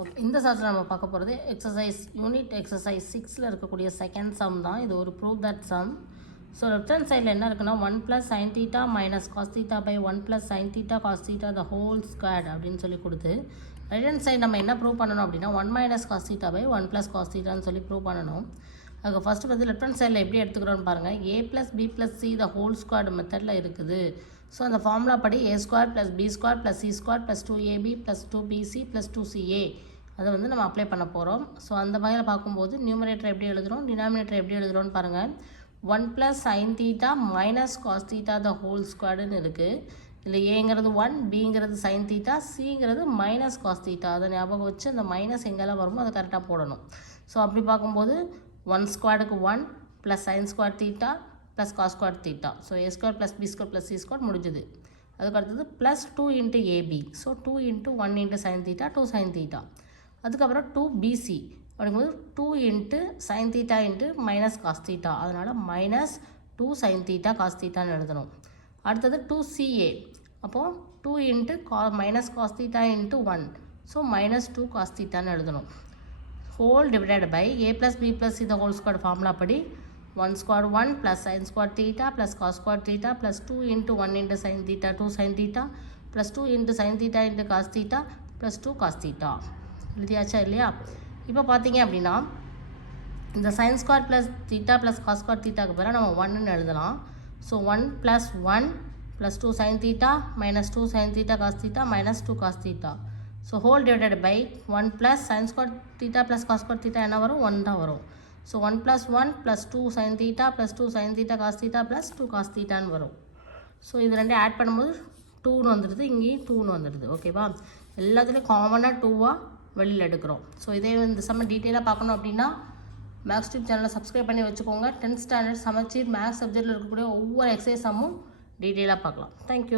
Okay, இந்த chapter நம்ம பார்க்க போகிறது யூனிட் எக்ஸசைஸ் 6ல் இருக்கக்கூடிய செகண்ட் சம் தான். இது ஒரு prove that sum. So left hand சைடில் என்ன இருக்குன்னா 1 + sin θ - cos θ / 1 + sin θ cos θ the whole squared அப்படின்னு சொல்லி கொடுத்து, ரைட் ஹேண்ட் சைடு நம்ம என்ன ப்ரூவ் பண்ணணும் அப்படின்னா 1 - cos θ / 1 + cos θன்னு சொல்லி ப்ரூவ் பண்ணணும். அதுக்கு ஃபஸ்ட்டு வந்து லெஃப்ட் ஹேண்ட் சைடில் எப்படி எடுத்துக்கிறோன்னு பாருங்கள். a + b + c the whole squared மெத்தடில் இருக்குது. ஸோ அந்த ஃபார்முலா படி a² + b² + c² + 2ab + 2bc + 2ca அதை வந்து நம்ம அப்ளை பண்ண போகிறோம். ஸோ அந்த வகையில் பார்க்கும்போது நியூமரேட்டர் எப்படி எழுதுகிறோம், டினாமினேட்டர் எப்படி எழுதுகிறோன்னு பாருங்கள். 1 + sin θ - cos θ the whole squaredன்னு இருக்குது. இதில் ஏங்கிறது 1, பிங்கிறது sin θ, சிங்கிறது -cos θ. அதை ஞாபகம் வச்சு அந்த மைனஸ் எங்கெல்லாம் வருமோ அதை கரெக்டாக போடணும். ஸோ அப்படி பார்க்கும்போது 1² 1 + sin² θ + cos² θ. So a² + b² + c² முடிஞ்சுது. அதுக்கு அடுத்தது +2 × ab. So 2 × 1 × sin θ 2 sin θ. அதுக்கப்புறம் 2bc அப்படிங்கும்போது 2 × sin θ × -cos θ. அதனால் -2 sin θ cos θன்னு எழுதணும். அடுத்தது 2ca. அப்போது 2 × -cos θ × 1. ஸோ -2 cos θன்னு எழுதணும். Whole divided by a + b + c the whole squared formula படி 1² 1 + sin² θ + cos² θ + 2 × 1 × sin θ 2 sin θ + 2 × sin θ × cos θ + 2 cos θ. எழுதியாச்சா இல்லையா? இப்போ பார்த்தீங்க அப்படின்னா இந்த sin² + θ + cos² θக்கு பதிலாக நம்ம 1ன்னு எழுதலாம். So 1 + 1 + 2 sin θ - 2 sin θ cos θ - 2 cos θ. So whole divided by 1 + sin² θ + cos² θ என்ன வரும்? 1 தான் வரும். So 1 + 1 + 2 sin θ + 2 sin θ cos θ + 2 cos θன்னு வரும். ஸோ இது ரெண்டையும் ஆட் பண்ணும்போது 2ன்னு வந்துடுது, இங்கேயும் 2ன்னு வந்துடுது. ஓகேவா? எல்லாத்துலேயும் காமனாக 2வாக வெளியில் எடுக்கிறோம். ஸோ இதே இந்த சம்ம டீட்டெயிலாக பார்க்கணும் அப்படின்னா மேக்ஸ் டியூப் சேனலை சப்ஸ்கிரைப் பண்ணி வச்சுக்கோங்க. 10th ஸ்டாண்டர்ட் சமச்சீர் மேக்ஸ் சப்ஜெக்டில் இருக்கக்கூடிய ஒவ்வொரு எக்ஸசைஸ் சம்மும் டீட்டெயிலாக பார்க்கலாம். தேங்க்யூ.